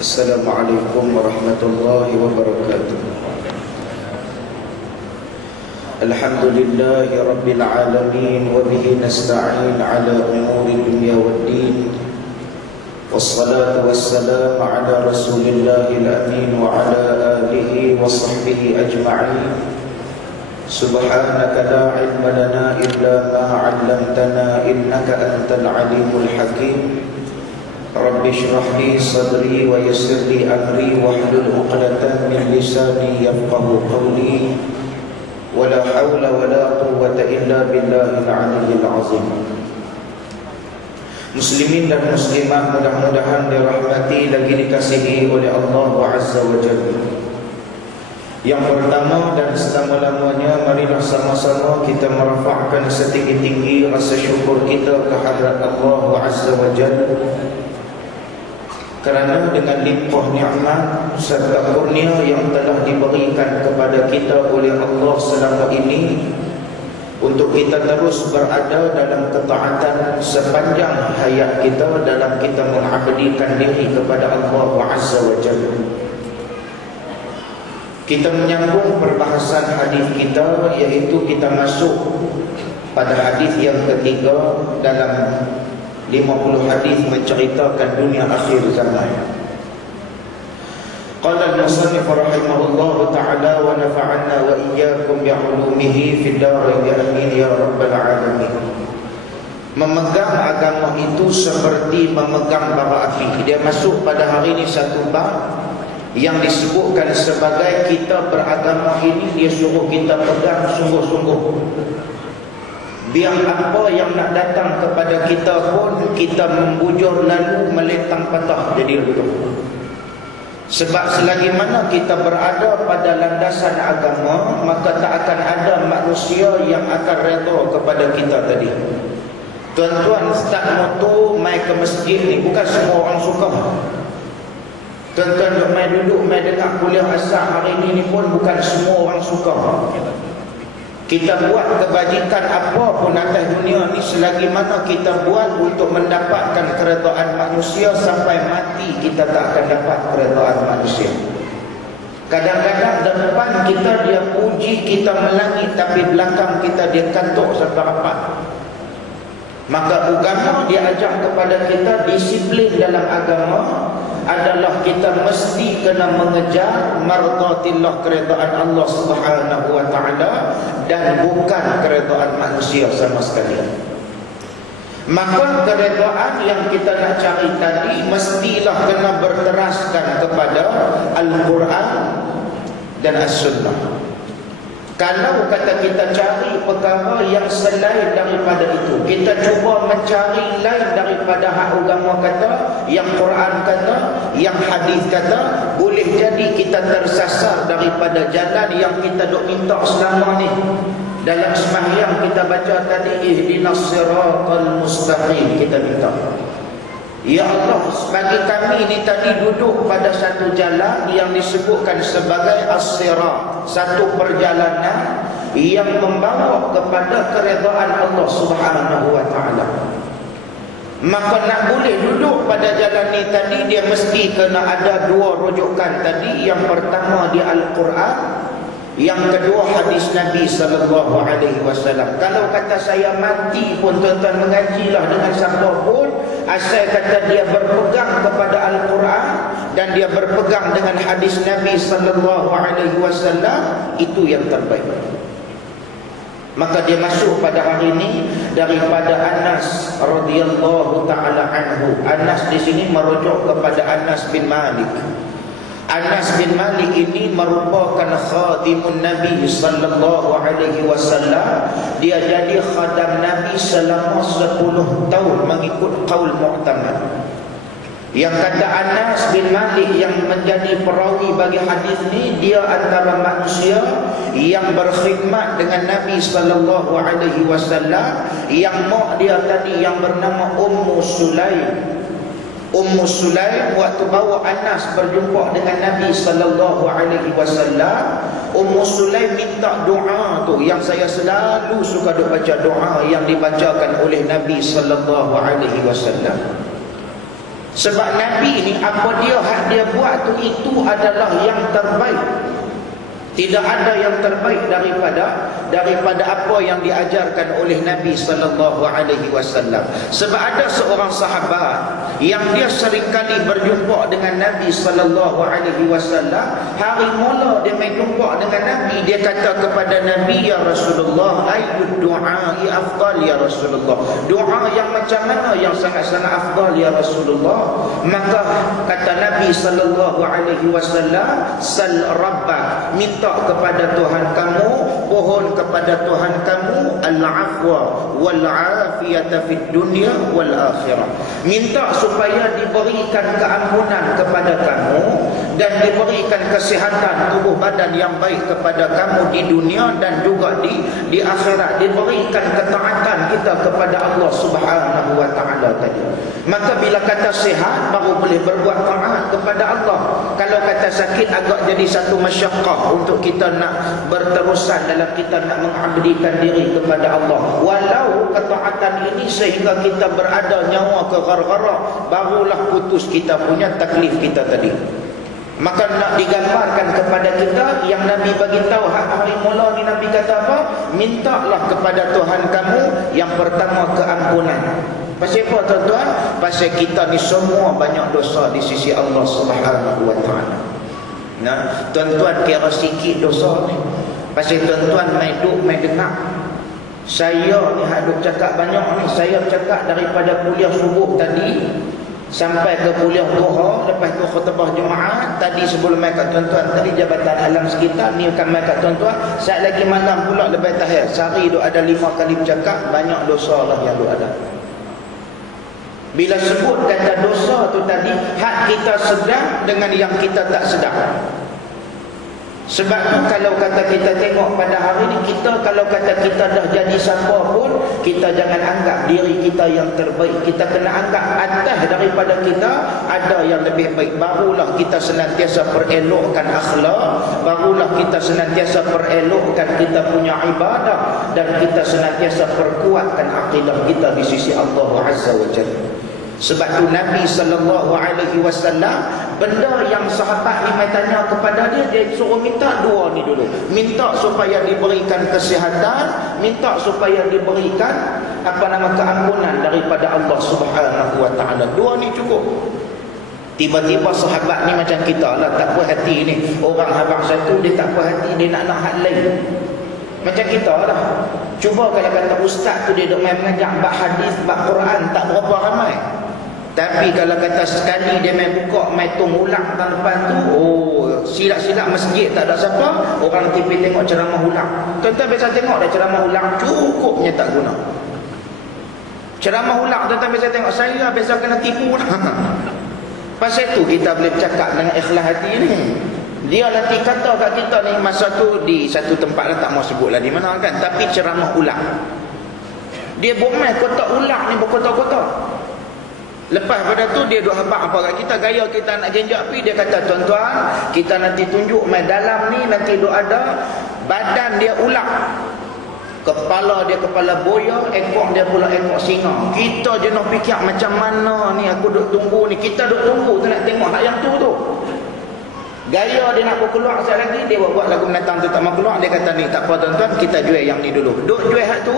Assalamualaikum warahmatullahi wabarakatuh. Alhamdulillahi rabbil alamin wa bihi nasta'in ala umuri dunya waddin. Wassalatu wassalamu ala rasulillahil amin wa ala alihi wa sahbihi ajma'in. Subhanaka la ilma lana illa ma 'allamtana innaka antal alimul hakim. Rabbi shrah li sadri wa yassir li amri wahlul 'uqdatam min lisani yafqahu qawli. Wala haula wala quwwata illa billahil 'aliyyil 'azim. Muslimin dan muslimat mudah-mudahan dirahmati lagi dikasihi oleh Allah Azza wa Jalla. Yang pertama dan selama-lamanya, marilah sama-sama kita merafakkan setinggi-tinggi rasa syukur kita kehadrat Allah Azza wa Jalla, kerana dengan limpah nikmat serta kurnia yang telah diberikan kepada kita oleh Allah selama ini, untuk kita terus berada dalam ketaatan sepanjang hayat kita dalam kita mengabdikan diri kepada Allah Azza wa Jalla. Kita menyambung perbahasan hadis kita, iaitu kita masuk pada hadis yang ketiga dalam 50 hadis menceritakan dunia akhir zaman. Qala al-musannif rahimahullah ta'ala wa nafa'ana wa iyyakum bi'ulumihi fid darain amin ya rabbal alamin. Memegang agama itu seperti memegang bara api. Dia masuk pada hari ini satu bab yang disebutkan sebagai kita beragama ini, dia suruh kita pegang sungguh-sungguh. Biar apa yang nak datang kepada kita pun kita membujur lalu melentang patah jadi runtuh. Sebab selagi mana kita berada pada landasan agama, maka tak akan ada manusia yang akan redha kepada kita tadi. Tuan-tuan start motor mai ke masjid ni, bukan semua orang suka. Tuan-tuan duduk mai dengar kuliah asar hari ni pun bukan semua orang suka. Kita buat kebajikan apa pun atas dunia ni, selagi mana kita buat untuk mendapatkan keredaan manusia, sampai mati kita tak akan dapat keredaan manusia. Kadang-kadang depan kita dia puji, kita melangit, tapi belakang kita dia kantuk sampai rapat. Maka agama dia ajar kepada kita, disiplin dalam agama adalah kita mesti kena mengejar mardatillah, keredaan Allah Subhanahu wa taala, dan bukan keredaan manusia sama sekali. Maka keredaan yang kita nak cari tadi mestilah kena berteraskan kepada Al-Quran dan As-Sunnah. Kalau kata kita cari perkara yang selain daripada itu, kita cuba mencari lain daripada hak agama kata, yang Quran kata, yang hadis kata, boleh jadi kita tersasar daripada jalan yang kita duk minta selama ni. Dalam sembahyang kita baca tadi, ihdinas siratal mustaqim, kita minta, ya Allah, bagi kami ni tadi duduk pada satu jalan yang disebutkan sebagai as-sirat, satu perjalanan yang membawa kepada keredaan Allah Subhanahu wa taala. Maka nak boleh duduk pada jalan ni tadi, dia mesti kena ada dua rujukan tadi. Yang pertama di Al-Quran, yang kedua hadis Nabi sallallahu alaihi wasallam. Kalau kata saya mati pun, tuan-tuan mengajilah dengan siapa pun, asal kata dia berpegang kepada Al-Quran dan dia berpegang dengan hadis Nabi sallallahu alaihi wasallam, itu yang terbaik. Maka dia masuk pada hari ini daripada Anas radhiyallahu taala anhu. Anas di sini merujuk kepada Anas bin Malik. Anas bin Malik ini merupakan khadimun Nabi sallallahu alaihi wasallam. Dia jadi khadam Nabi selama 10 tahun mengikut qaul mu'tamad. Yang kata Anas bin Malik yang menjadi perawi bagi hadis ni, dia antara manusia yang berkhidmat dengan Nabi sallallahu alaihi wasallam, yang mak dia tadi yang bernama Ummu Sulaim. Ummu Sulaim waktu bawa Anas berjumpa dengan Nabi sallallahu alaihi wasallam, Ummu Sulaim minta doa tu yang saya selalu suka baca, doa yang dibacakan oleh Nabi sallallahu alaihi wasallam. Sebab Nabi ni apa dia hak dia buat tu, itu adalah yang terbaik. Tidak ada yang terbaik daripada apa yang diajarkan oleh Nabi sallallahu alaihi wasallam. Sebab ada seorang sahabat yang dia seringkali berjumpa dengan Nabi sallallahu alaihi wasallam. Hari mula dia main jumpa dengan Nabi, dia kata kepada Nabi, "Ya Rasulullah, ayyud du'a'i afdal ya Rasulullah?" Doa yang macam mana yang sangat-sangat afdal ya Rasulullah? Maka kata Nabi sallallahu alaihi wasallam, "Sal rabbak," minta kepada Tuhan kamu, pohon kepada Tuhan kamu al-afwa wal-afiyata fid dunya wal akhirah. Minta supaya diberikan keampunan kepada kamu dan diberikan kesihatan tubuh badan yang baik kepada kamu di dunia dan juga di akhirat. Diberikan ketaatan kita kepada Allah Subhanahu wa taala tadi. Maka bila kata sihat baru boleh berbuat taat kepada Allah. Kalau kata sakit agak jadi satu masyaqqah untuk kita nak berterusan dalam kita nak mengabdikan diri kepada Allah. Walau ketaatan ini sehingga kita berada nyawa ke gara-gara, barulah putus kita punya taklif kita tadi. Maka nak digambarkan kepada kita yang Nabi bagi tahu hari mula ni, Nabi kata apa? Mintalah kepada Tuhan kamu yang pertama keampunan. Pasal apa tuan-tuan? Pasal kita ni semua banyak dosa di sisi Allah Subhanahu wa taala. Nah, tuan-tuan kira sikit dosa ni. Pasal tuan-tuan main duk main dengar. Saya ni hak duk cakap banyak ni, saya cakap daripada kuliah subuh tadi sampai ke kuliah duha, lepas tu khutbah Jumaat tadi sebelum mai kat tuan-tuan tadi Jabatan Alam Sekitar ni akan mai kat tuan-tuan. Saat lagi malam pula lepas tahiyat. Sehari duk ada 5 kali bercakap, banyak dosa lah yang duk ada. Bila sebut kata dosa tu tadi, hak kita sedar dengan yang kita tak sedar. Sebab tu kalau kata kita tengok pada hari ni, kita kalau kata kita dah jadi siapa pun, kita jangan anggap diri kita yang terbaik. Kita kena anggap atas daripada kita ada yang lebih baik. Barulah kita senantiasa perelokkan akhlak, barulah kita senantiasa perelokkan kita punya ibadah, dan kita senantiasa perkuatkan akidah kita di sisi Allah Azza wa Jalla. Sebab tu Nabi sallallahu alaihi wasallam, benda yang sahabat ni mai tanya kepada dia, dia suruh minta dua ni dulu. Minta supaya diberikan kesihatan, minta supaya diberikan keampunan daripada Allah Subhanahu wa taala. Dua ni cukup. Tiba-tiba sahabat ni macam kita lah, tak puas hati ni. Orang habaq satu dia tak puas hati, dia nak hal lain. Macam kita lah. Cuba kalau kata ustaz tu dia duk main mengajar bab hadis, bab Quran, tak berapa ramai. Tapi kalau kata sekali dia main buka, main tung ulang depan tu, silap-silap masjid tak ada siapa, orang TV tengok ceramah ulang. Tuan-tuan biasa tengok dah ceramah ulang, cukupnya tak guna. Ceramah ulang tuan-tuan biasa tengok, saya biasa kena tipu lah. Pasal tu kita boleh bercakap dengan ikhlas hati ni. Dia nanti kata kat kita ni masa tu di satu tempat lah, tak mau sebut lah di mana kan, tapi ceramah ulang. Dia buat main kotak ulang ni berkotak-kotak. Lepas pada tu dia duk habaq apa kat kita, gaya kita nak genjak api. Dia kata, tuan-tuan, kita nanti tunjuk main dalam ni nanti duk ada badan dia ulang. Kepala dia kepala boya, ekor dia pula ekor singa. Kita jenuh fikir macam mana ni aku duk tunggu ni. Kita duk tunggu tu nak tengok hak yang tu. Gaya dia nak keluar sekali lagi, dia buat lagu menatang tu tak mau keluar. Dia kata ni tak apa tuan-tuan, kita jual yang ni dulu. Duk jual hak tu.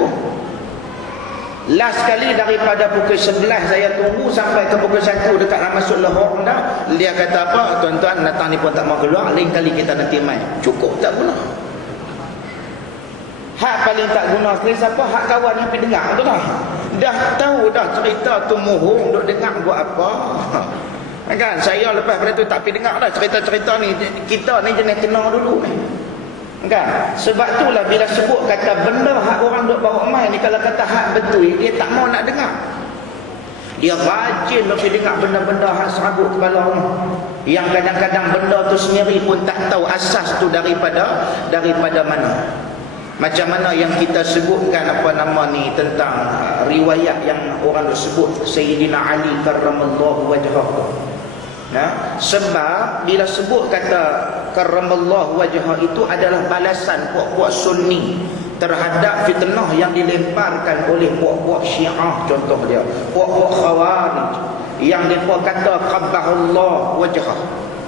Last kali daripada pukul 11 saya tunggu sampai ke pukul 1 dekat nak masuk Lahore dah. Dia kata apa, tuan-tuan datang ni pun tak mau keluar, lain kali kita nanti main. Cukup tak guna. Hak paling tak guna sekali siapa? Hak kawan yang pergi dengar tu lah. Dah tahu dah cerita tu muhung, duk dengar buat apa. Kan saya lepas pada tu tak pergi dengar dah cerita-cerita ni. Kita ni jenis kena dulu ni. Kan? Sebab itulah bila sebut kata benda hak orang duk bawa main ni, kalau kata hak betul, dia tak mau nak dengar. Dia rajin nak dengar benda-benda hak serabut kepala ni. Yang kadang-kadang benda tu sendiri pun tak tahu asas tu daripada mana. Macam mana yang kita sebutkan apa nama ni tentang riwayat yang orang sebut Sayyidina Ali karramallahu wajhahu. Nah, sebab bila sebut kata karramallahu wajhah itu adalah balasan puak-puak sunni terhadap fitnah yang dilemparkan oleh puak-puak Syiah, contoh dia puak-puak Khawarij yang mereka kata qabbahullah wajhah.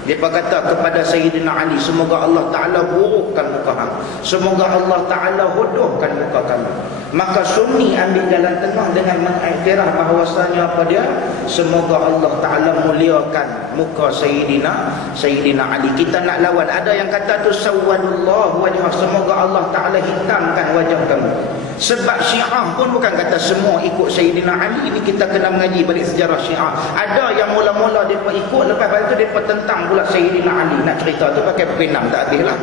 Mereka kata kepada Sayyidina Ali, semoga Allah Ta'ala burukkan muka hang, semoga Allah Ta'ala hodohkan muka kamu. Maka Sunni ambil jalan tengah dengan mengiktiraf bahawasanya apa dia? Semoga Allah Ta'ala muliakan muka Sayyidina Ali. Kita nak lawan. Ada yang kata tu sawwadullah wajhah, semoga Allah Ta'ala hitamkan wajah kamu. Sebab Syiah pun bukan kata semua ikut Sayyidina Ali. Ini kita kena mengaji balik sejarah Syiah. Ada yang mula-mula mereka ikut, lepas itu mereka tentang pula Sayyidina Ali. Nak cerita tu pakai penam tak habis lah,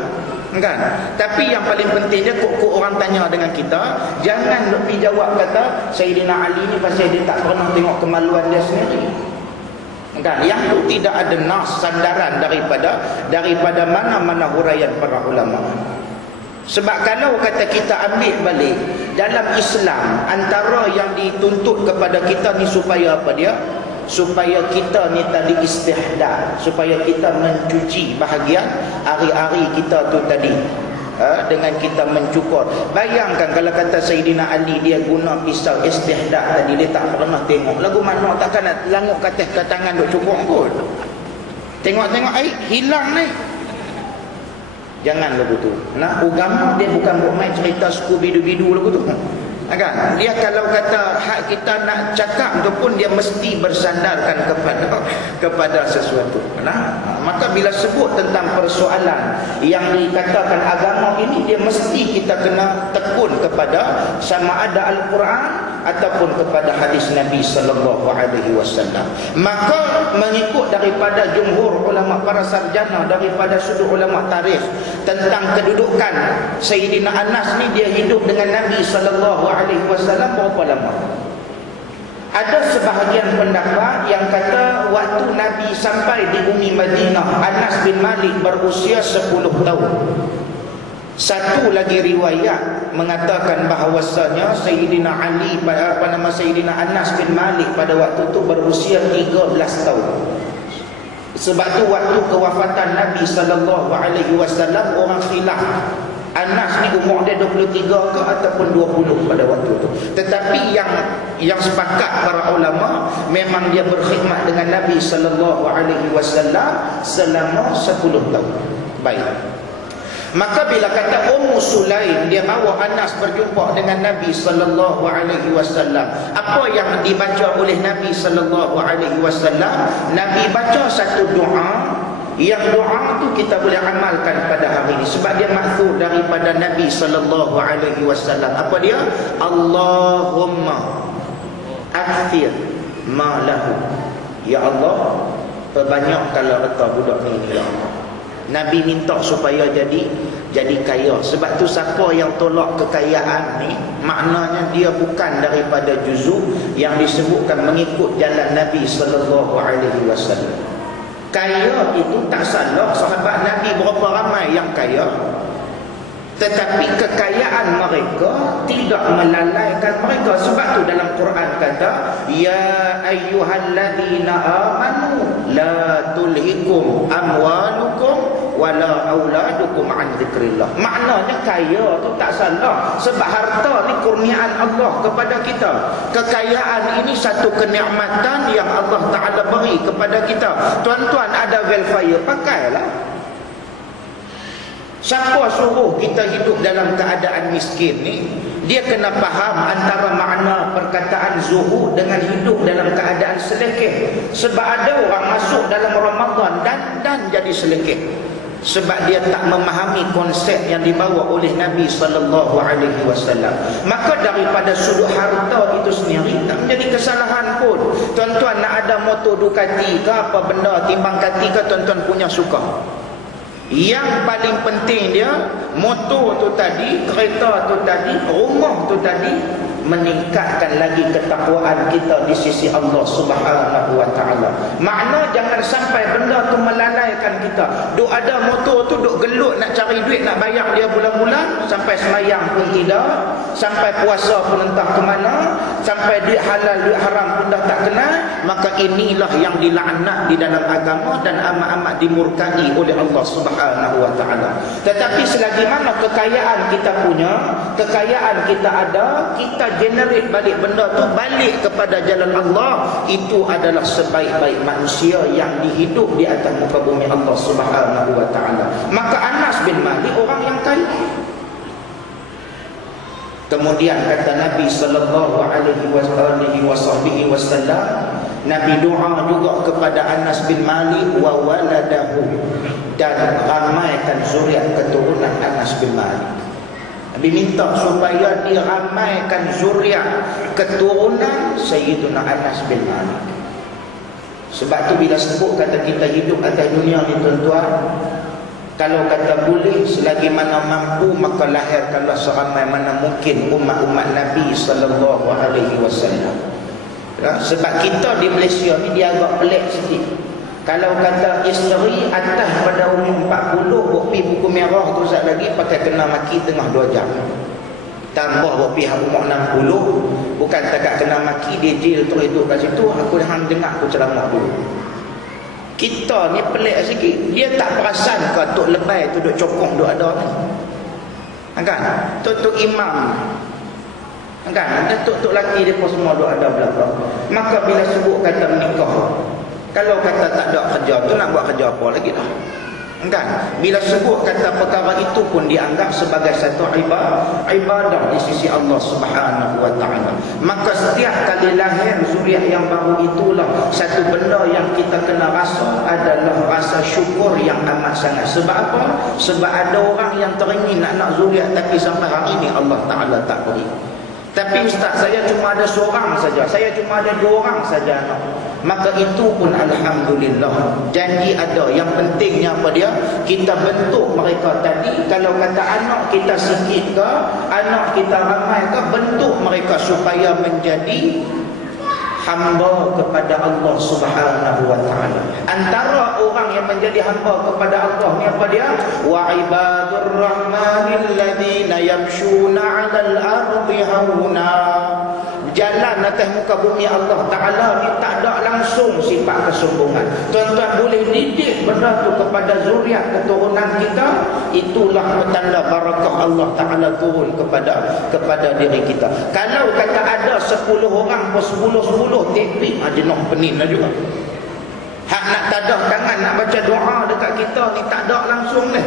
kan? Tapi yang paling penting dia, kok orang tanya dengan kita, jangan lebih jawab kata Sayyidina Ali ni pasal dia tak pernah tengok kemaluan dia sendiri, kan? Yang tu tidak ada nas sandaran daripada mana-mana huraian para ulama. Sebab kalau kata kita ambil balik dalam Islam, antara yang dituntut kepada kita ni supaya apa dia? Supaya kita ni tadi istihdad, supaya kita mencuci bahagian hari-hari kita tu tadi, dengan kita mencukur. Bayangkan kalau kata Sayyidina Ali dia guna pisau istihdad tadi, dia tak pernah tengok lagu mana, takkan nak languk ke tangan duk cukur pun. Tengok-tengok air hilang ni. Jangan lagu tu. Nah, agama dia bukan buat main cerita suku bidu-bidu lagu tu. Kan? Dia kalau kata hak kita nak cakap tu pun dia mesti bersandarkan kepada sesuatu. Nah, maka bila sebut tentang persoalan yang dikatakan agama ini, dia mesti kita kena tekun kepada sama ada Al-Quran ataupun kepada hadis Nabi sallallahu alaihi wasallam. Maka mengikut daripada jumhur ulama para sarjana, daripada sudut ulama tarikh tentang kedudukan Sayyidina Anas ni, dia hidup dengan Nabi sallallahu alaihi wasallam berapa lama? Ada sebahagian pendapat yang kata waktu Nabi sampai di bumi Madinah, Anas bin Malik berusia 10 tahun. Satu lagi riwayat mengatakan bahawasanya Sayyidina Ali, Sayyidina Anas bin Malik pada waktu itu berusia 13 tahun. Sebab tu waktu kewafatan Nabi sallallahu alaihi wasallam orang khilaf Anas ni umur dia 23 ke ataupun 20 pada waktu itu. Tetapi yang sepakat para ulama, memang dia berkhidmat dengan Nabi sallallahu alaihi wasallam selama 10 tahun. Baik. Maka bila kata Ummu Sulaim, dia bawa Anas berjumpa dengan Nabi sallallahu alaihi wasallam. Apa yang dibaca oleh Nabi sallallahu alaihi wasallam? Nabi baca satu doa, yang doa tu kita boleh amalkan pada hari ini sebab dia maksud daripada Nabi sallallahu alaihi wasallam. Apa dia? Allahumma akthir ma lahu. Ya Allah, perbanyakkanlah harta budak ni, ya Allah. Nabi minta supaya jadi kaya. Sebab tu siapa yang tolak kekayaan ni, maknanya dia bukan daripada juzuk yang disebutkan mengikut jalan Nabi sallallahu alaihi wasallam. Kaya itu tak salah, sahabat Nabi berapa ramai yang kaya, tetapi kekayaan mereka tidak melalaikan mereka. Sebab tu dalam Quran kata, ya ayyuhalladzina amanu la tulhikum amwalukum wala auladukum an dzikrillah. Maknanya kaya tu tak salah, sebab harta ni kurniaan Allah kepada kita. Kekayaan ini satu kenikmatan yang Allah Ta'ala beri kepada kita. Tuan-tuan ada welfare, pakailah. Siapa suruh kita hidup dalam keadaan miskin ni? Dia kena faham antara makna perkataan zuhud dengan hidup dalam keadaan selekeh. Sebab ada orang masuk dalam Ramadan dan jadi selekeh, sebab dia tak memahami konsep yang dibawa oleh Nabi sallallahu alaihi wasallam. Maka daripada sudut harta itu sendiri tak menjadi kesalahan pun. Tuan-tuan nak ada motor Ducati ke apa benda, timbang kati ke, tuan-tuan punya suka. Yang paling penting dia, motor tu tadi, kereta tu tadi, rumah tu tadi, meningkatkan lagi ketakwaan kita di sisi Allah Subhanahu wa taala. Makna jangan sampai benda tu melalaikan kita. Duk ada motor tu duk gelut nak cari duit, nak bayar dia bulan-bulan, sampai semayang pun tidak, sampai puasa pun entah ke mana, sampai duit halal duit haram pun dah tak kenal. Maka inilah yang dilaknat di dalam agama dan amat-amat dimurkai oleh Allah Subhanahu wa taala. Tetapi selagi mana kekayaan kita punya, kekayaan kita ada, kita generate balik benda tu balik kepada jalan Allah, itu adalah sebaik-baik manusia yang dihidup di atas muka bumi Allah Subhanahu wa taala. Maka Anas bin Malik orang yang kaya. Kemudian kata Nabi sallallahu alaihi wasallam, Nabi doa juga kepada Anas bin Malik wa waladahu, dan ramaikan zuriat keturunan Anas bin Malik. Nabi minta supaya diramaikan zuriat keturunan Sayyidina Anas bin Malik. Sebab tu bila sebut kata kita hidup atas dunia ni tuan-tuan, kalau kata boleh selagi mana mampu maka lahirkanlah seramai mana mungkin umat-umat Nabi sallallahu alaihi wasallam. Sebab kita di Malaysia ni dia agak pelik sikit. Kalau kata isteri atas pada umur 40 buat pi buku merah tu sat lagi pakai kena maki tengah 2 jam. Tambah buat pi umur 60 bukan takat kena maki dia jail tu hidup kat situ, aku hang dengar aku ceramah dulu. Kita ni pelik sikit. Dia tak perasan ke tok lebay tu duk cokong duk ada ni. Kan? Tok imam. Kan? Tok laki dia pun semua duk ada belakang. Maka bila sebut kata menikah, kalau kata tak ada kerja tu nak buat kerja apa lagi dah. Kan? Bila sebut kata perkara itu pun dianggap sebagai satu ibadah di sisi Allah Subhanahu wa taala. Maka setiap kali lahir zuriat yang baru itulah satu benda yang kita kena rasa adalah rasa syukur yang amat sangat. Sebab apa? Sebab ada orang yang teringin nak zuriat tapi sampai hari ini Allah Taala tak beri. Tapi ustaz, saya cuma ada seorang saja, saya cuma ada 2 orang saja anak. Maka itu pun alhamdulillah, janji ada. Yang pentingnya apa dia? Kita bentuk mereka tadi. Kalau kata anak kita sikit ke, anak kita ramai ke, bentuk mereka supaya menjadi hamba kepada Allah Subhanahu wa taala. Antara orang yang menjadi hamba kepada Allah ni apa dia? Wa ibadur rahmanil ladzina yamshuna 'alal ardi hauna. Jalan atas muka bumi Allah Ta'ala ni tak ada langsung sifat kesombongan. Tuan-tuan boleh didik benda tu kepada zuriat keturunan kita, itulah petanda barakah Allah Ta'ala turun kepada diri kita. Kalau kata ada 10 orang pun 10 teknik jenuh penin lah juga. Hak nak tadah tangan nak baca doa dekat kita ni tak ada langsung ni.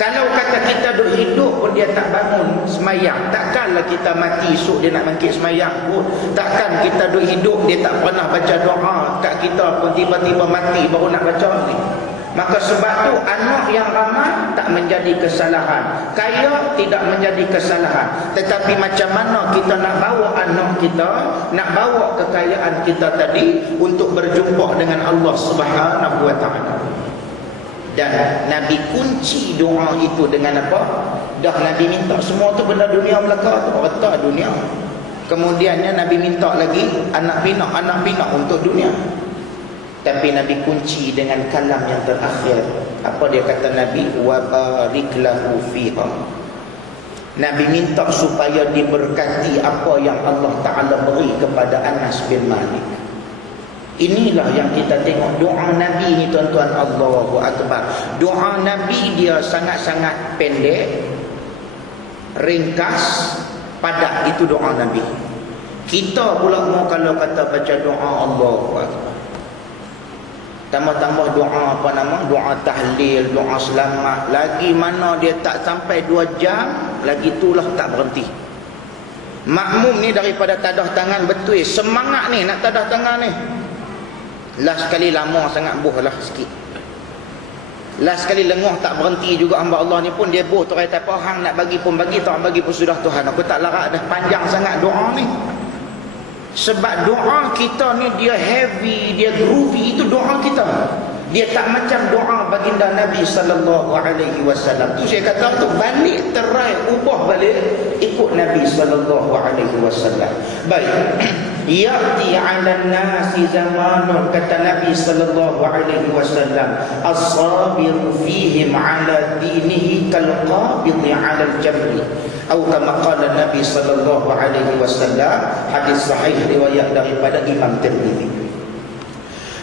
Kalau kata kita duk hidup pun dia tak bangun semayang, takkanlah kita mati esok dia nak bangkit semayang pun. Takkan kita duk hidup dia tak pernah baca doa kat kita pun tiba-tiba mati baru nak baca ni. Maka sebab tu anak yang ramai tak menjadi kesalahan, kaya tidak menjadi kesalahan. Tetapi macam mana kita nak bawa anak kita, nak bawa kekayaan kita tadi untuk berjumpa dengan Allah Subhanahu wa taala. Dan Nabi kunci doa itu dengan apa? Dah Nabi minta semua tu benda dunia belaka tu, harta dunia. Kemudiannya Nabi minta lagi anak pinak untuk dunia. Tapi Nabi kunci dengan kalam yang terakhir. Apa dia kata Nabi? Wa barik lahu fiha. Nabi minta supaya diberkati apa yang Allah Ta'ala beri kepada Anas bin Malik. Inilah yang kita tengok doa Nabi ni tuan-tuan. Allahu Akbar. Doa Nabi dia sangat-sangat pendek, ringkas, padat. Itu doa Nabi. Kita pula mau kalau kata baca doa Allahu Akbar, tambah-tambah doa apa nama? Doa tahlil, doa selamat. Lagi mana dia tak sampai 2 jam, lagi itulah tak berhenti. Makmum ni daripada tadah tangan betul, semangat ni nak tadah tangan ni. Last sekali lama sangat buh lah sikit. Last sekali lenguh tak berhenti juga hamba Allah ni pun dia buh tu kata apa hang nak bagi pun bagi, tak bagi pun sudah Tuhan. Aku tak larat dah, panjang sangat doa ni. Sebab doa kita ni dia heavy, dia groovy, itu doa kita. Dia tak macam doa baginda Nabi sallallahu alaihi wasallam. Tu saya kata tu balik terai ubah balik ikut Nabi sallallahu alaihi wasallam. Baik. Ya'ti 'alan nasi zamanun, kata Nabi sallallahu alaihi wasallam, as-sabiru fihim 'ala dinihi kal qabidi 'ala al-jamri. Atau kama qala Nabi sallallahu alaihi wasallam, hadis sahih riwayat daripada Imam Tirmizi.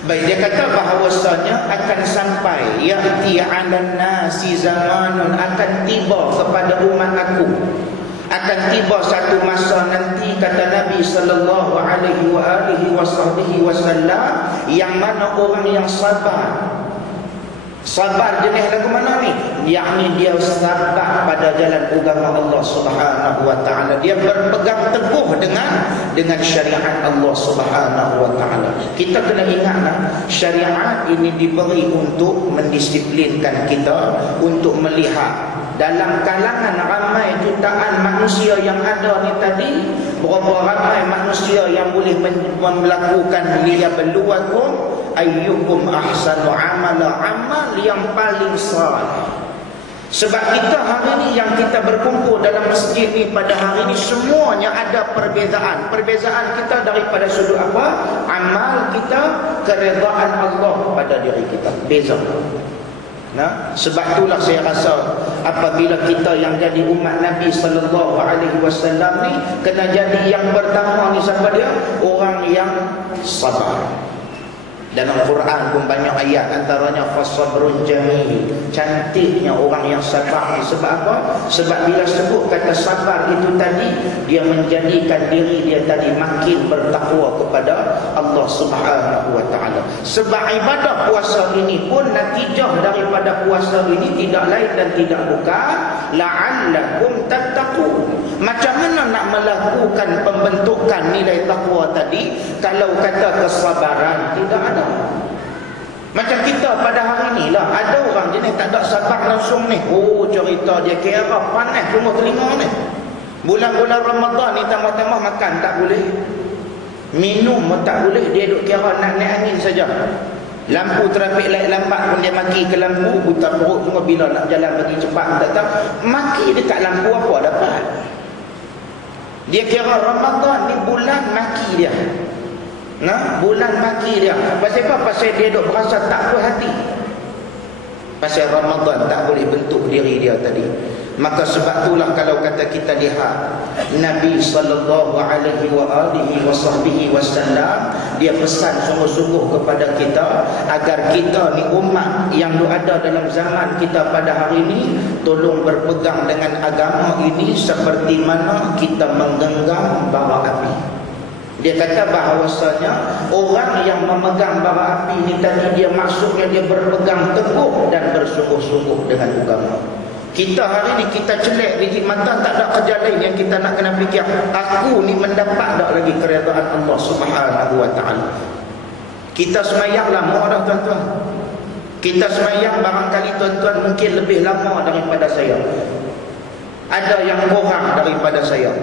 Baik, dia kata bahawasanya akan sampai ya'ti 'alan nasi zamanun, akan tiba kepada umat aku Akan tiba satu masa nanti, kata Nabi sallallahu alaihi wasallam, yang mana orang yang sabar. Sabar jenis lagu mana ni? Yakni dia sabar pada jalan agama Allah Subhanahu wa taala. Dia berpegang teguh dengan syariat Allah Subhanahu wa taala. Kita kena ingatlah, syariat ini diberi untuk mendisiplinkan kita, untuk melihat dalam kalangan ramai jutaan manusia yang ada ni tadi, berapa ramai manusia yang boleh melakukan liyabluwakum ayyukum ahsanu amala, amal yang paling saleh. Sebab kita hari ni yang kita berkumpul dalam masjid ni pada hari ni semuanya ada perbezaan. Perbezaan kita daripada sudut apa? Amal kita, keredaan Allah pada diri kita. Beza. Nah, sebab itulah saya rasa apabila kita yang jadi umat Nabi sallallahu alaihi wasallam ni kena jadi yang pertama ni, siapa dia? Orang yang sabar. Dalam Quran pun banyak ayat, antaranya fasabrun jamil, cantiknya orang yang sabar. Sebab apa? Sebab bila sebut kata sabar itu tadi, dia menjadikan diri dia tadi makin bertakwa kepada Allah Subhanahu wa taala. Sebab ibadah puasa ini pun natijah daripada puasa ini tidak lain dan tidak bukan la'allakum tattaqun. Macam mana nak melakukan pembentukan nilai takwa tadi kalau kata kesabaran tidak ada? Macam kita pada hari ni lah, ada orang jenis tak ada sabar langsung ni. Oh, cerita dia kira panas semua telinga ni. Bulan-bulan Ramadan ni tambah-tambah makan tak boleh, minum tak boleh, dia duk kira nak naik angin saja. Lampu trafik light lambat pun dia maki ke lampu, putar perut semua. Bila nak jalan lagi cepat tak tahu, maki dekat lampu apa dapat. Dia kira Ramadan ni bulan maki dia. Nah, bulan maki dia. Pasal apa? Pasal dia duk berasa tak puas hati. Pasal Ramadan tak boleh bentuk diri dia tadi. Maka sebab itulah kalau kata kita lihat Nabi sallallahu alaihi wasallam, dia pesan sungguh-sungguh kepada kita agar kita ni umat yang ada dalam zaman kita pada hari ini tolong berpegang dengan agama ini seperti mana kita menggenggam bara api. Dia kata bahawasanya orang yang memegang bara api ni tadi, dia maksudnya dia berpegang teguh dan bersungguh-sungguh dengan agama. Kita hari ni kita celek di mata, tak ada kerja lain yang kita nak kena fikir, aku ni mendapat tak lagi keredaan Allah Subhanahu wa taala. Kita semayang lama dah tuan-tuan. Kita semayang barangkali tuan-tuan mungkin lebih lama daripada saya. Ada yang kurang daripada saya.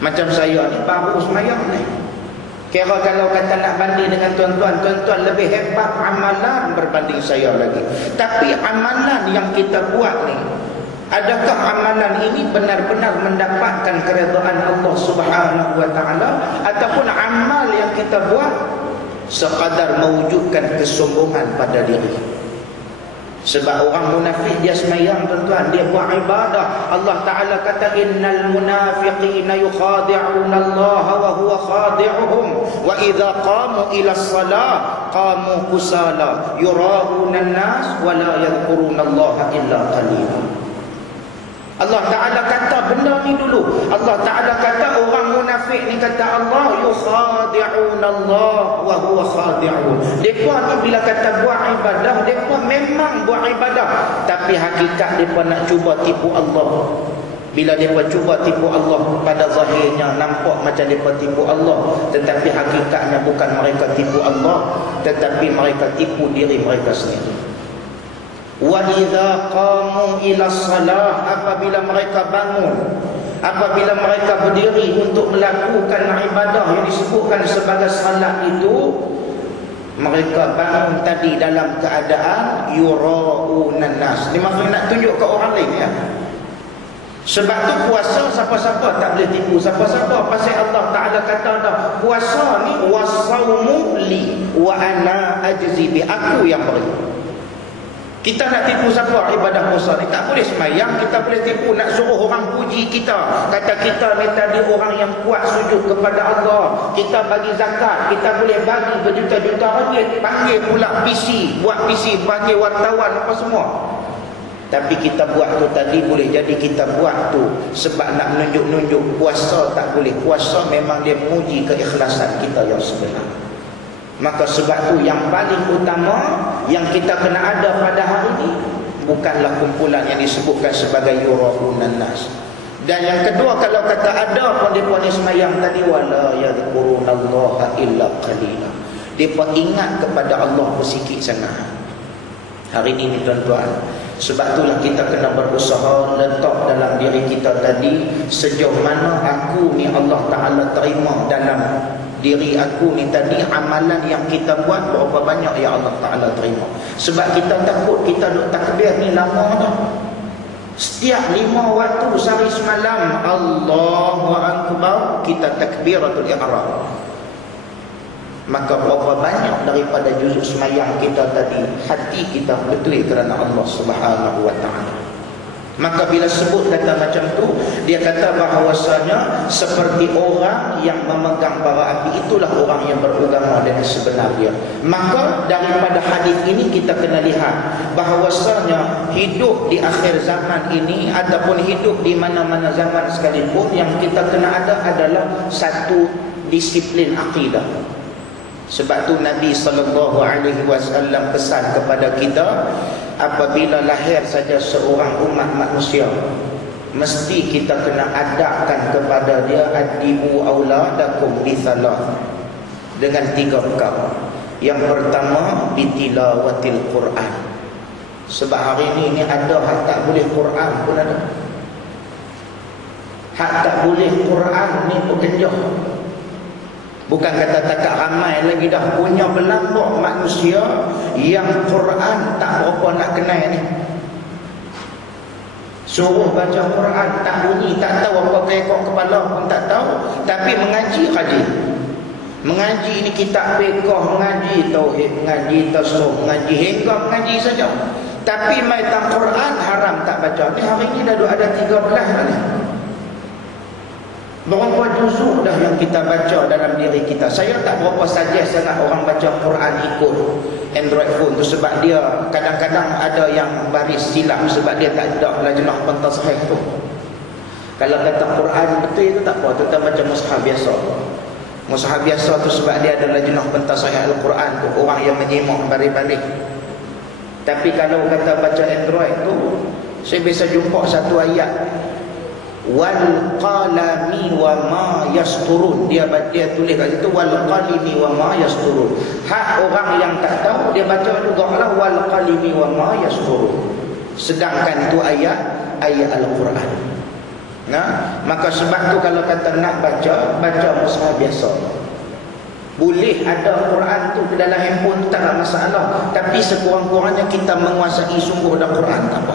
Macam saya ni baru semayang ni. Kira kalau kata nak banding dengan tuan-tuan, tuan-tuan lebih hebat amalan berbanding saya lagi. Tapi amalan yang kita buat ni, adakah amalan ini benar-benar mendapatkan keredaan Allah Subhanahu wa taala, ataupun amal yang kita buat sekadar mewujudkan kesombongan pada diri? Sebab orang munafik dia semayang tuan-tuan, dia buat ibadah. Allah Ta'ala kata innal munafiqina yukhadi'una Allah wa huwa khadi'uhum wa idza qamu ila as-salah qamu kusala yura'una an-nas wa la yadhkuruna Allah illa qalila. Allah Ta'ala kata benda ni dulu. Allah Ta'ala kata orang munafik ni, kata Allah, yukhadi'un Allah wa huwa khadi'un. Mereka ni bila kata buat ibadah, mereka memang buat ibadah, tapi hakikat mereka nak cuba tipu Allah. Bila mereka cuba tipu Allah, pada zahirnya nampak macam mereka tipu Allah, tetapi hakikatnya bukan mereka tipu Allah, tetapi mereka tipu diri mereka sendiri. Wa idza qamu ila salah, apabila mereka bangun, apabila mereka berdiri untuk melakukan ibadah yang disebutkan sebagai salat itu, mereka bangun tadi dalam keadaan yura'unan nas. Ini maksudnya nak tunjuk ke orang lain ya. Sebab tu puasa siapa-siapa tak boleh tipu siapa-siapa. Pasal Allah Ta'ala kata dah, puasa ni wasaumu li wa ana ajzi bi, aku yang beri. Kita nak tipu siapa ibadah puasa ni? Tak boleh semayang, kita boleh tipu nak suruh orang puji kita. Kata kita ni tadi orang yang kuat sujud kepada Allah. Kita bagi zakat, kita boleh bagi berjuta-juta ringgit. Panggil pula PC, buat PC, panggil wartawan apa semua. Tapi kita buat tu tadi boleh jadi kita buat tu sebab nak menunjuk-nunjuk. Puasa tak boleh. Puasa memang dia menguji keikhlasan kita yang sebenar. Maka sebab tu yang paling utama yang kita kena ada pada hari ini bukanlah kumpulan yang disebutkan sebagai yuraunan nas. Dan yang kedua, kalau kata ada pun mereka ni semayang tadi, wala yadhkurunallaha illa qalila. Mereka ingat kepada Allah bersikit sangat. Hari ini tuan-tuan, sebab itulah kita kena berusaha letak dalam diri kita tadi sejauh mana aku ni Allah Ta'ala terima dalam diri aku ni tadi amalan yang kita buat berapa banyak ya Allah Ta'ala terima. Sebab kita takut kita duk takbir ni lama dah. Setiap 5 waktu sehari semalam Allahu Akbar kita takbiratul ihram. Maka berapa banyak daripada juzuk semayang kita tadi hati kita betul kerana Allah Subhanahu wa Ta'ala. Maka bila sebut kata macam tu, dia kata bahawasanya seperti orang yang memegang bara api, itulah orang yang beragama dengan sebenarnya. Maka daripada hadis ini kita kena lihat bahawasanya hidup di akhir zaman ini ataupun hidup di mana-mana zaman sekalipun, yang kita kena ada adalah satu disiplin akidah. Sebab tu Nabi SAW pesan kepada kita, apabila lahir saja seorang umat manusia, mesti kita kena adabkan kepada dia adibu auladakum bithalah, dengan 3 perkara. Yang pertama bitilawatil Quran. Sebab hari ini ada hak tak boleh Quran pun ada. Hak tak boleh Quran ni pun genjah. Bukan kata takak ramai lagi dah, punya berlampau manusia yang Quran tak berapa nak kenal ni. Suruh baca Quran tak bunyi, tak tahu apa kekok kepala pun tak tahu, tapi mengaji rajin. Mengaji ni kitab fiqh, mengaji tauhid, mengaji tasawuf, mengaji hingga mengaji saja. Tapi mai tang Quran haram tak baca. Ni hari ni dah ada 13 ni. Berapa juzuk dah yang kita baca dalam diri kita. Saya tak berapa suggest sangat orang baca Quran ikut Android phone tu, sebab dia kadang-kadang ada yang baris silap sebab dia tak ada lajnah pentasahih tu. Kalau kata Quran betul itu tak apa, kita baca mushaf biasa. Mushaf biasa tu sebab dia ada lajnah pentasahih Al-Quran tu, orang yang menyimak balik-balik. Tapi kalau kata baca Android tu, saya biasa jumpa satu ayat, wal qalami wa ma yasturun. Dia tulis kat situ wal qalimi wa ma yasturun. Hak orang yang tak tahu dia baca juga lah wal qalimi wa ma yasturun. Sedangkan tu ayat Al-Quran. Nah, maka sebab tu kalau kata nak baca mushaf biasa. Boleh ada Quran tu ke dalam handphone tu tak ada masalah, tapi sekurang-kurangnya kita menguasai sungguh dah Quran tak apa.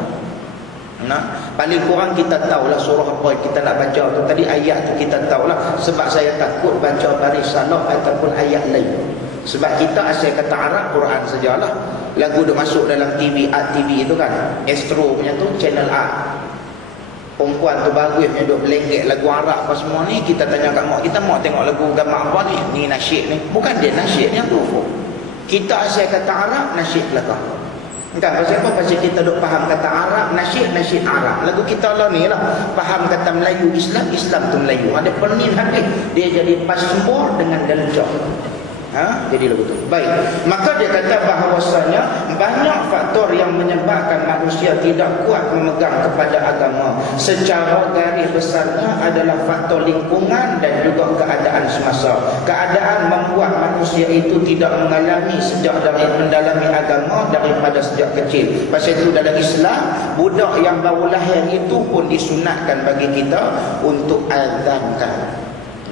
Nah, paling kurang kita tahulah surah apa kita nak baca tu tadi, ayat tu kita tahulah. Sebab saya takut baca baris salah ataupun ayat lain. Sebab kita asal kata Arab Quran sajalah. Lagu dah masuk dalam TV, Art TV itu kan, Astro punya tu, channel Art. Perempuan tu bagusnya duk melenggek lagu Arab apa semua ni. Kita tanya kat mak kita, mak tengok lagu gambar apa ni? Ni nasyid ni. Bukan dia nasyid yang tu. Kita asal kata Arab, nasyid belakang. Entah pasal apa, pasal kita duk faham kata Arab, nasyid Arab. Lagu kita lah ni lah, faham kata Melayu Islam tu Melayu. Ada penin habis, dia jadi paspor dengan dancah. Jadi lagu tu. Baik, maka dia kata bahawasanya banyak faktor yang menyebabkan manusia tidak kuat memegang kepada agama. Secara garis besarnya adalah faktor lingkungan dan juga keadaan semasa. Keadaan membuat manusia itu tidak mengalami sejak dari mendalami agama daripada sejak kecil. Pasal itu dalam Islam, budak yang baru lahir itu pun disunatkan bagi kita untuk azankan.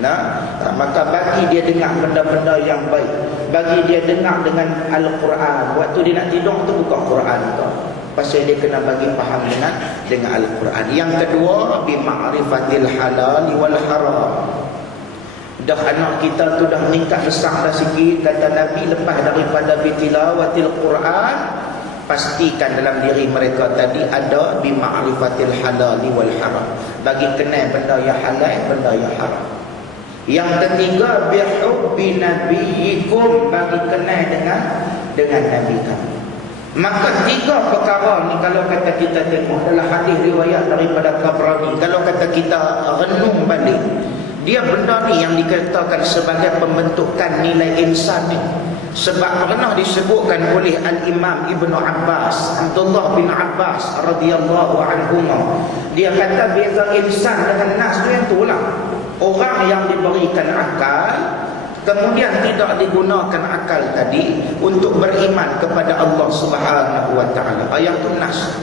Nah, maka bagi dia dengar benda-benda yang baik, bagi dia dengar dengan Al-Quran. Waktu dia nak tidur tu buka Quran tu, pasal dia kena bagi faham dengan Al-Quran. Yang kedua, bi ma'rifatil halal wal haram. Dah anak kita tu dah meningkat besar dah sikit, kata Nabi, lepas daripada bi tilawatil Quran, pastikan dalam diri mereka tadi ada bi ma'rifatil halal wal haram, bagi kenal benda yang halal, benda yang haram. Yang ketiga, bihubbi nabiyikum, bagi kenal dengan Nabi kami. Maka tiga perkara ni kalau kata kita tengok adalah hadis riwayat daripada Tabrani. Kalau kata kita renung balik, dia benda ni yang dikatakan sebagai pembentukan nilai insan ni. Sebab pernah disebutkan oleh Al-Imam Ibnu Abbas, Abdullah bin Abbas radhiyallahu anhuma, dia kata beza insan dengan nas tu yang itulah. Orang yang diberikan akal kemudian tidak digunakan akal tadi untuk beriman kepada Allah Subhanahu wa taala. Ayat tu nas.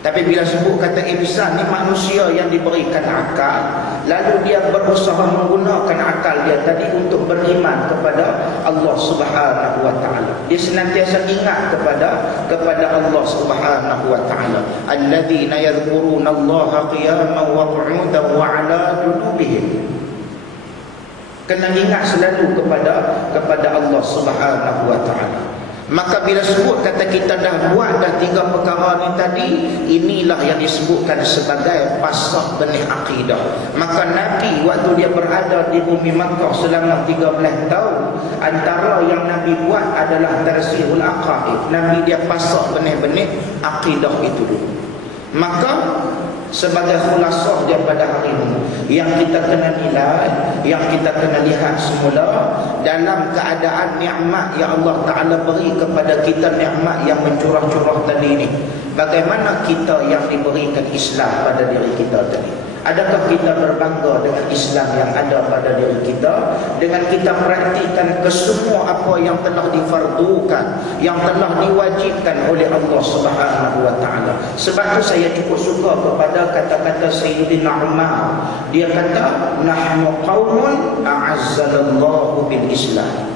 Tapi bila sebut kata insan ni manusia yang diberikan akal, lalu dia berusaha menggunakan akal dia tadi untuk beriman kepada Allah Subhanahu wa taala. Dia senantiasa ingat kepada Allah Subhanahu wa taala. Alladzina yadhkuruna Allah qiyaman wa qu'udan wa 'ala junubihim. Kena ingat selalu kepada Allah Subhanahu wa taala. Maka bila sebut kata kita dah buat dah tiga perkara ni tadi, inilah yang disebutkan sebagai pasah benih akidah. Maka Nabi waktu dia berada di bumi Makkah selama 13 tahun, antara yang Nabi buat adalah tarsihul aqaid. Nabi dia pasah benih-benih akidah itu dulu. Maka sebagai khulasah daripada hari ini, yang kita kena nilai, yang kita kena lihat semula dalam keadaan nikmat yang Allah Ta'ala beri kepada kita, nikmat yang mencurah-curah tadi ini, bagaimana kita yang diberikan Islam pada diri kita tadi. Adakah kita berbangga dengan Islam yang ada pada diri kita, dengan kita praktikan kesemua apa yang telah difardukan, yang telah diwajibkan oleh Allah Subhanahu wa taala. Sebab tu saya cukup suka kepada kata-kata Sayyidina Umar. Dia kata, nahnu qaumun a'azzallahu bil Islam.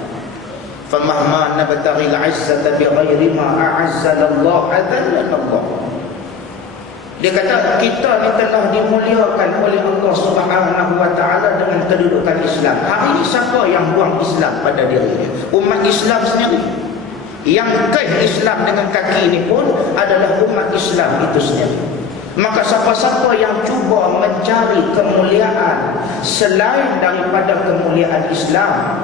Famahma nabtaghi al-'izzata bighairi ma a'azzalallahu adzallana Allah. Dia kata kita ni telah dimuliakan oleh Allah Subhanahu wa taala dengan kedudukan Islam. Hari ini siapa yang buang Islam pada dirinya? Umat Islam sendiri. Yang kaih Islam dengan kaki ini pun adalah umat Islam itu sendiri. Maka siapa-siapa yang cuba mencari kemuliaan selain daripada kemuliaan Islam,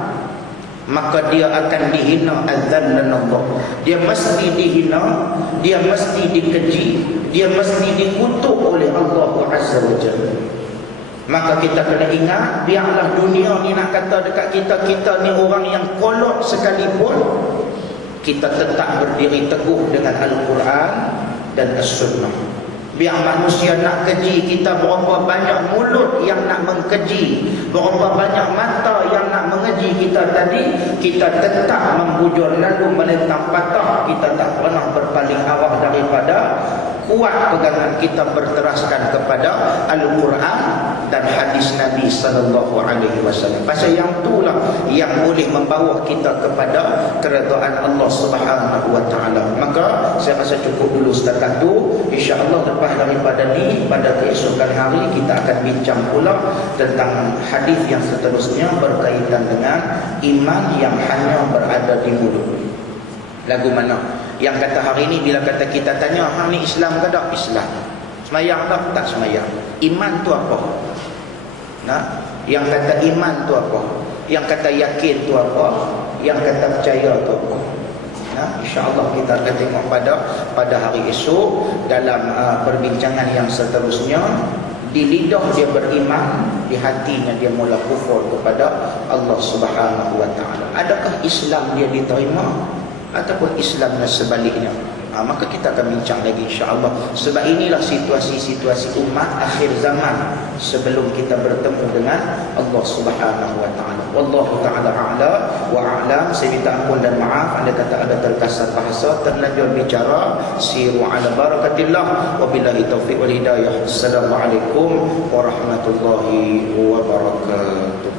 maka dia akan dihina adzallanallah. Dia mesti dihina, dia mesti dikeji, dia mesti dikutuk oleh Allah Azza wa Jalla. Maka kita kena ingat, biarlah dunia ni nak kata dekat kita ni orang yang kolot sekalipun, kita tetap berdiri teguh dengan Al-Quran dan As-Sunnah. Biar manusia nak keji kita berapa banyak mulut yang nak mengkeji, berapa banyak mata yang nak mengeji kita tadi, kita tetap membujur lalu melentang patah. Kita tak pernah berpaling arah daripada kuat pegangan kita berteraskan kepada Al-Quran dan hadis Nabi sallallahu alaihi wasallam. Pasal yang itulah yang boleh membawa kita kepada keredaan Allah Subhanahu wa taala. Maka saya rasa cukup dulu setakat tu. Insya-Allah lepas daripada ni, pada keesokan hari kita akan bincang pula tentang hadis yang seterusnya berkaitan dengan iman yang hanya berada di mulut. Lagu mana? Yang kata hari ni bila kata kita tanya, hang ni Islam ke tak? Islam. Semayang tak? Tak semayang. Iman tu apa? Nah, yang kata iman tu apa? Yang kata yakin tu apa? Yang kata percaya tu apa? Nah, insya-Allah kita akan tengok pada hari esok dalam perbincangan yang seterusnya. Di lidah dia beriman, di hatinya dia mula kufur kepada Allah Subhanahu wa taala. Adakah Islam dia diterima ataupun Islam dan sebaliknya? Maka kita akan bincang lagi insya-Allah. Sebab inilah situasi-situasi umat akhir zaman sebelum kita bertemu dengan Allah Subhanahu wa taala. Wallahu taala a'la wa a'lam. Saya minta ampun dan maaf anda kata ada terkasar bahasa, terlanjur bicara. Siru ala barakatillah. Wabillahi taufiq wal hidayah. Assalamualaikum warahmatullahi wabarakatuh.